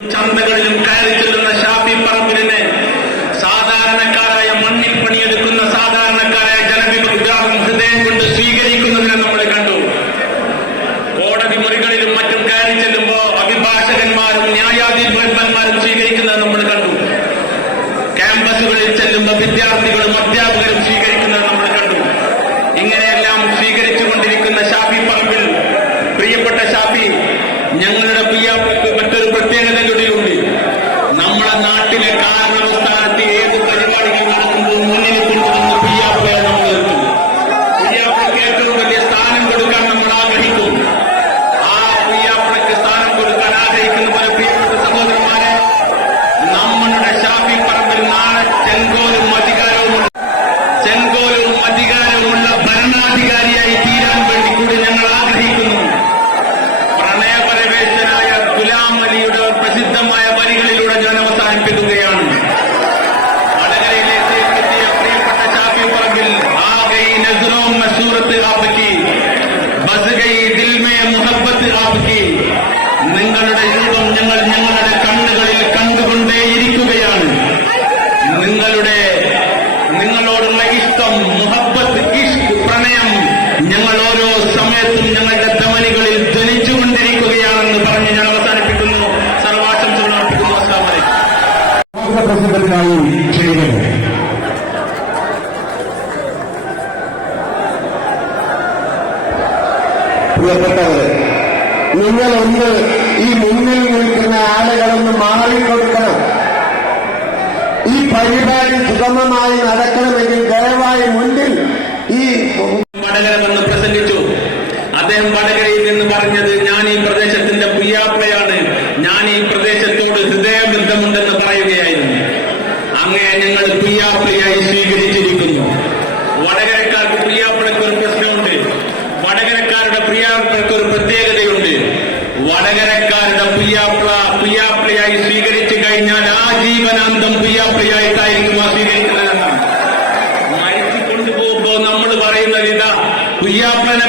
ചന്തകളിലും കയറി ചെല്ലുന്ന ഷാഫി പറമ്പിലിനെ സാധാരണക്കാരായ മണ്ണിൽ പണിയെടുക്കുന്ന സാധാരണക്കാരായ ജനവിഭാഗം ഹൃദയം കൊണ്ട് സ്വീകരിക്കുന്നതിനെ നമ്മൾ കണ്ടു. കോടതി മുറികളിലും മറ്റും കയറി ചെല്ലുമ്പോൾ അഭിഭാഷകന്മാരും ന്യായാധിപന്മാരും സ്വീകരിക്കുന്നത് നമ്മൾ കണ്ടു. ക്യാമ്പസുകളിൽ ചെല്ലുമ്പോൾ വിദ്യാർത്ഥികളും അധ്യാപകരും സ്വീകരിക്കുന്നത് നമ്മൾ കണ്ടു. ഇങ്ങനെയെല്ലാം സ്വീകരിച്ചുകൊണ്ടിരിക്കുന്ന ഷാഫി പറമ്പിൽ, പ്രിയപ്പെട്ട ഷാഫി, ഞങ്ങളുടെ പിയാപ്പയ്ക്ക് മറ്റൊരു പ്രത്യേകത കൂടിയുണ്ട്. നമ്മുടെ നാട്ടിലെ കാരണവസ്ഥാനത്ത് ഏത് പരിപാടികൾ നടക്കുമ്പോൾ മുന്നിൽ കൊണ്ടുവന്ന് പിയാപ്പയെ നമ്മൾ നിർത്തും. പിയാപ്പയ്ക്ക് ഏറ്റവും വലിയ സ്ഥാനം കൊടുക്കാൻ നമ്മൾ ആഗ്രഹിക്കും. ആ പിയാപ്പയ്ക്ക് സ്ഥാനം കൊടുക്കാൻ ആഗ്രഹിക്കുന്ന പോലെ പ്രിയപ്പെട്ട സഹോദരന്മാരെ, നമ്മളുടെ ഷാഫി പറമ്പിൽ നാളെ ചെങ്കോലും അധികാരവുമുള്ള ഭരണാധികാരിയായി തീരാൻ വേണ്ടി കൂടി ഞങ്ങൾ ആഗ്രഹിക്കുന്നു. പ്രണയപരവേശനായ ഗുലാം അലിയുടെ പ്രസിദ്ധമായ വരികളിലൂടെ ഞാൻ അവസാനിപ്പിക്കുകയാണ്. വടകരയിലേക്ക് എത്തിയ പ്രിയപ്പെട്ട ഷാഫി പറമ്പിൽ, ആ ഗൈ നസ്റോ മസൂറത്ത് ആപ്കി, ബസ് ഗൈ ദിൽ മേ മുഹബ്ബത്ത് ആപ്കി. നിങ്ങളുടെ രൂപം ഞങ്ങൾ ഞങ്ങളുടെ കണ്ണുകളിൽ കണ്ടുകൊണ്ടേയിരിക്കുകയാണ്. നിങ്ങളോടുള്ള ഇഷ്ടം, മുഹബ്ബത്ത്, ഇഷ്ക്, പ്രണയം ഞങ്ങൾ ഓരോ സമയത്തും ഞങ്ങളുടെ ധമനികളിൽ ധ്വനിച്ചുകൊണ്ടിരിക്കുകയാണെന്ന് പറഞ്ഞ് ഞാൻ അവസാനിപ്പിക്കുന്നു. സർവാശംസകൾ അർപ്പിക്കുന്നു. അസ്സലാമു അലൈക്കും. പ്രസിദ്ധത്തിനായി ക്ഷണിക്കുന്നു. പ്രിയപ്പെട്ടവരെ, നിങ്ങളൊന്ന് ഈ മുന്നിൽ നിൽക്കുന്ന ആളുകളൊന്ന് മാറിക്കൊടുക്കണം. ഈ പരിപാടി സുഗമമായി നടക്കണമെങ്കിൽ ദയവായി മുന്നിൽ ഈ വടകര നിന്ന് പ്രസംഗിച്ചു. അദ്ദേഹം വടകരയിൽ നിന്ന് പറഞ്ഞത്, ഞാൻ ഈ പ്രദേശത്തിന്റെ പിയാപ്പയാണ്, ഞാൻ ഈ പ്രദേശത്തോട് ഹൃദയബന്ധമുണ്ടെന്ന് പറയുകയായിരുന്നു. അങ്ങനെ ഞങ്ങൾ പിയാപ്പയായി സ്വീകരിച്ചിരിക്കുന്നു. വടകരക്കാർക്ക് പിയാപ്പയ്ക്ക് ഒരു പ്രശ്നമുണ്ട്. വടകരക്കാരുടെ പിയാപ്പയ്ക്ക് ഒരു പ്രത്യേകതയുണ്ട്. വടകരക്കാരുടെ പിയാപ്പയായി സ്വീകരിച്ചു കഴിഞ്ഞാൽ ആജീവനാന്തം പിയാപ്പയായിട്ടായിരിക്കും സ്വീകരിക്കുന്നതെന്നാണ്. മരിച്ചു കൊണ്ടുപോകുമ്പോ നമ്മൾ പറയുന്നത് ഇതാ, പിയാപ്പനെ